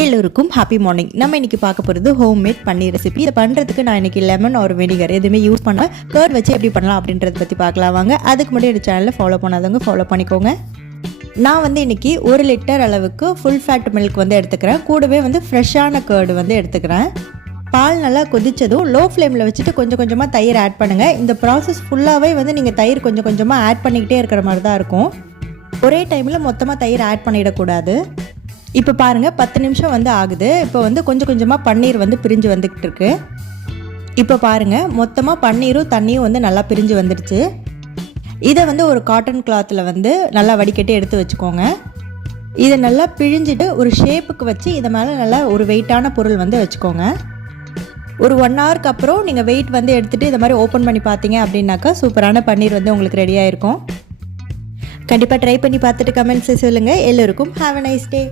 எல்லோருக்கும் happy morning. நம்ம இன்னைக்கு பார்க்க போகிறது ஹோம்மேட் பன்னீர் ரெசிபி. இதை பண்ணுறதுக்கு நான் இன்னைக்கு லெமன் ஒரு வினிகர் எதுவுமே யூஸ் பண்ண கர்ட் வச்சு எப்படி பண்ணலாம் அப்படின்றத பற்றி பார்க்கலாம் வாங்க. அதுக்கு முன்னாடி இந்த சேனலில் ஃபாலோ பண்ணாதவங்க ஃபாலோ பண்ணிக்கோங்க. நான் இன்றைக்கி 1 லிட்டர் அளவுக்கு ஃபுல் ஃபேட் மில்க் எடுத்துக்கிறேன். கூடவே ஃப்ரெஷ்ஷான கர்டு எடுத்துக்கிறேன். பால் நல்லா கொதித்ததும் லோ ஃப்ளேமில் வச்சுட்டு கொஞ்சம் கொஞ்சமாக தயிர் ஆட் பண்ணுங்கள். இந்த ப்ராசஸ் ஃபுல்லாகவே நீங்கள் தயிர் கொஞ்சம் கொஞ்சமாக ஆட் பண்ணிக்கிட்டே இருக்கிற மாதிரி தான் இருக்கும். ஒரே டைமில் மொத்தமாக தயிர் ஆட் பண்ணிடக்கூடாது. இப்போ பாருங்கள் 10 நிமிஷம் ஆகுது. இப்போ கொஞ்சம் கொஞ்சமாக பன்னீர் பிரிஞ்சு வந்துக்கிட்டு இருக்கு. இப்போ பாருங்கள் மொத்தமாக பன்னீரும் தண்ணியும் நல்லா பிரிஞ்சு வந்துடுச்சு. இதை ஒரு காட்டன் கிளாத்தில் நல்லா வடிகட்டி எடுத்து வச்சுக்கோங்க. இதை நல்லா பிழிஞ்சிட்டு ஒரு ஷேப்புக்கு வச்சு இதை மேலே நல்லா ஒரு வெயிட்டான பொருள் வச்சுக்கோங்க. ஒரு 1 ஹவருக்கு அப்புறம் நீங்கள் வெயிட் எடுத்துகிட்டு இதை மாதிரி ஓப்பன் பண்ணி பார்த்தீங்க அப்படின்னாக்கா சூப்பரான பன்னீர் உங்களுக்கு ரெடியாக இருக்கும். கண்டிப்பாக ட்ரை பண்ணி பார்த்துட்டு கமெண்ட்ஸை சொல்லுங்கள். எல்லோருக்கும் ஹாவ் அ நைஸ் டே.